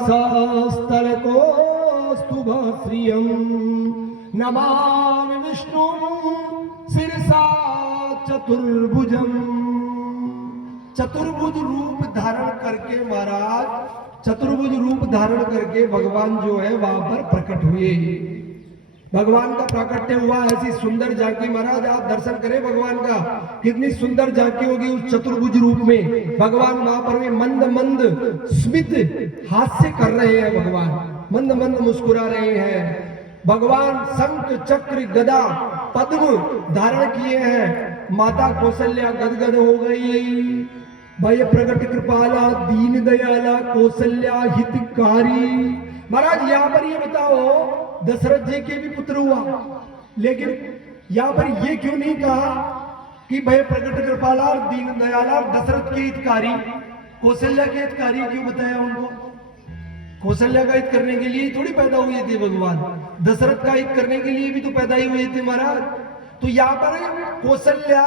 वक्षस्थलकोस्तुभश्रियं नमामि विष्णुं शिरसा चतुर्भुजं। चतुर्भुज रूप धारण करके महाराज, चतुर्भुज रूप धारण करके भगवान जो है वहां पर प्रकट हुए। भगवान का प्राकट्य हुआ, ऐसी सुंदर झांकी महाराज आप दर्शन करें भगवान का, कितनी सुंदर झांकी होगी उस चतुर्भुज रूप में। भगवान वहां पर मंद मंद स्मित हास्य कर रहे हैं, भगवान मंद मंद मुस्कुरा रहे हैं। भगवान शंख चक्र गदा पद्म धारण किए हैं। माता कौशल्या गदगद हो गई। भय प्रगट कृपाला दीन दयाला कौशल्या हितकारी। महाराज यहाँ पर ये बताओ, दशरथ जी के भी पुत्र हुआ, लेकिन यहाँ पर ये क्यों नहीं कहा कि भय प्रगट कृपाला और दीन दयाला दशरथ के हितकारी, कौशल्या के हितकारी क्यों बताया उनको? कौशल्या का हित करने के लिए थोड़ी पैदा हुए थे भगवान, दशरथ का हित करने के लिए भी तो पैदा ही हुए थे महाराज। तो यहाँ पर कौशल्या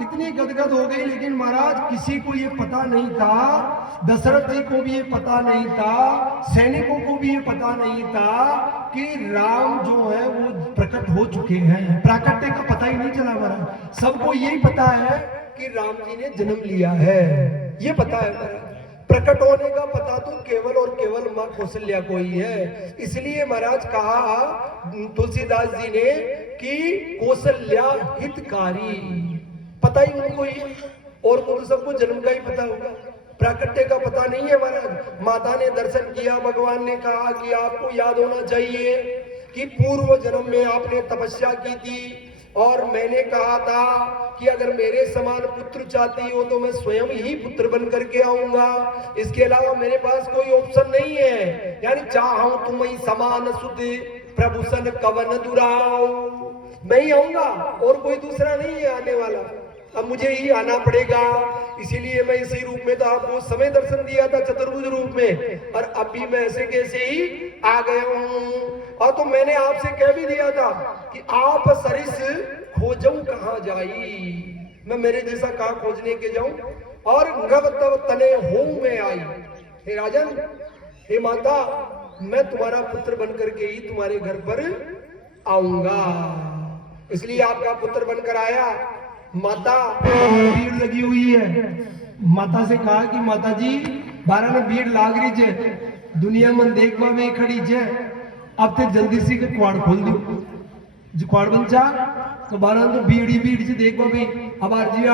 इतनी गदगद हो गई, लेकिन महाराज किसी को ये पता नहीं था, दशरथ जी को भी ये पता नहीं था, सैनिकों को भी ये पता नहीं था कि राम जो है वो प्रकट हो चुके हैं। प्राकट्य का पता ही नहीं चला महाराज। सबको यही पता है कि राम जी ने जन्म लिया है, ये पता है महाराज। प्रकट होने का पता तो केवल और केवल मां कौशल्या को ही है। इसलिए महाराज कहा तुलसीदास जी ने कि कौशल्या हितकारी, पता ही उनको ही, और तो सबको जन्म का ही पता होगा, प्राकट्य का पता नहीं है महाराज। माता ने दर्शन किया, भगवान ने कहा कि आपको याद होना चाहिए कि पूर्व जन्म में आपने तपस्या की थी और मैंने कहा था कि अगर मेरे समान पुत्र चाहती हो तो मैं स्वयं ही पुत्र बन करके आऊंगा, इसके अलावा मेरे पास कोई ऑप्शन नहीं है। यानी चाहूं तुम्हें समान सुध प्रभुसन कवन दुराओ, मैं ही आऊंगा और कोई दूसरा नहीं है आने वाला, अब मुझे ही आना पड़ेगा। इसीलिए मैं इसी रूप में तो आपको समय दर्शन दिया था चतुर्भुज रूप में, और अभी मैं ऐसे कैसे ही आ गया हूं। और तो मैंने आपसे कह भी दिया था कि आप सरिस खोजूं कहां जाई, मैं मेरे जैसा कहां खोजने के जाऊं, और नव तव तने हो मैं आई। हे राजन, हे माता, मैं तुम्हारा पुत्र बनकर के ही तुम्हारे घर पर आऊंगा, इसलिए आपका पुत्र बनकर आया। माता भीड़ लगी हुई है, माता से कहा कि माता जी बारह में भीड़ लाग रही है, दुनिया में देखवा में खड़ी है, अब ते जल्दी से के क्वाड़ खोल दो, जो क्वाड़ बन जा तो बारह तो भीड़ ही भीड़ से देखवा भी अब आरजी